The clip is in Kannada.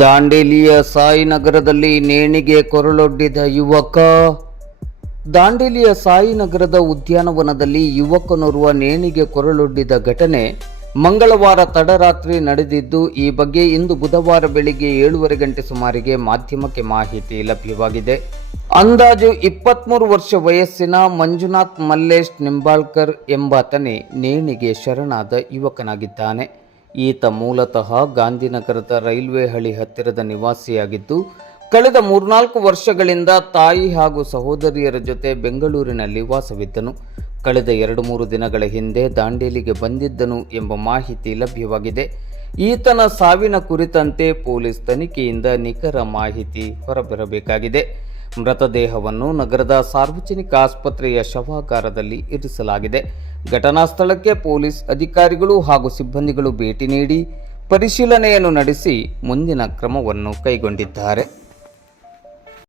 ದಾಂಡೇಲಿಯ ಸಾಯಿನಗರದಲ್ಲಿ ನೇಣಿಗೆ ಕೊರಳೊಡ್ಡಿದ ಯುವಕ. ದಾಂಡೇಲಿಯ ಸಾಯಿನಗರದ ಉದ್ಯಾನವನದಲ್ಲಿ ಯುವಕನೋರ್ವ ನೇಣಿಗೆ ಕೊರಳೊಡ್ಡಿದ ಘಟನೆ ಮಂಗಳವಾರ ತಡರಾತ್ರಿ ನಡೆದಿದ್ದು, ಈ ಬಗ್ಗೆ ಇಂದು ಬುಧವಾರ ಬೆಳಿಗ್ಗೆ 7:30 ಗಂಟೆ ಸುಮಾರಿಗೆ ಮಾಧ್ಯಮಕ್ಕೆ ಮಾಹಿತಿ ಲಭ್ಯವಾಗಿದೆ. ಅಂದಾಜು 23 ವರ್ಷ ವಯಸ್ಸಿನ ಮಂಜುನಾಥ್ ಮಲ್ಲೇಶ್ ನಿಂಬಾಳ್ಕರ್ ಎಂಬಾತನೇ ನೇಣಿಗೆ ಶರಣಾದ ಯುವಕನಾಗಿದ್ದಾನೆ. ಈತ ಮೂಲತಃ ಗಾಂಧಿನಗರದ ರೈಲ್ವೆ ಹಳಿ ಹತ್ತಿರದ ನಿವಾಸಿಯಾಗಿದ್ದು, ಕಳೆದ 3-4 ವರ್ಷಗಳಿಂದ ತಾಯಿ ಹಾಗೂ ಸಹೋದರಿಯರ ಜೊತೆ ಬೆಂಗಳೂರಿನಲ್ಲಿ ವಾಸವಿದ್ದನು. ಕಳೆದ 2-3 ದಿನಗಳ ಹಿಂದೆ ದಾಂಡೇಲಿಗೆ ಬಂದಿದ್ದನು ಎಂಬ ಮಾಹಿತಿ ಲಭ್ಯವಾಗಿದೆ. ಈತನ ಸಾವಿನ ಕುರಿತಂತೆ ಪೊಲೀಸ್ ತನಿಖೆಯಿಂದ ನಿಖರ ಮಾಹಿತಿ ಹೊರಬರಬೇಕಾಗಿದೆ. ಮೃತದೇಹವನ್ನು ನಗರದ ಸಾರ್ವಜನಿಕ ಆಸ್ಪತ್ರೆಯ ಶವಾಗಾರದಲ್ಲಿ ಇರಿಸಲಾಗಿದೆ. ಘಟನಾ ಸ್ಥಳಕ್ಕೆ ಪೊಲೀಸ್ ಅಧಿಕಾರಿಗಳು ಹಾಗೂ ಸಿಬ್ಬಂದಿಗಳು ಭೇಟಿ ನೀಡಿ ಪರಿಶೀಲನೆಯನ್ನು ನಡೆಸಿ ಮುಂದಿನ ಕ್ರಮವನ್ನು ಕೈಗೊಂಡಿದ್ದಾರೆ.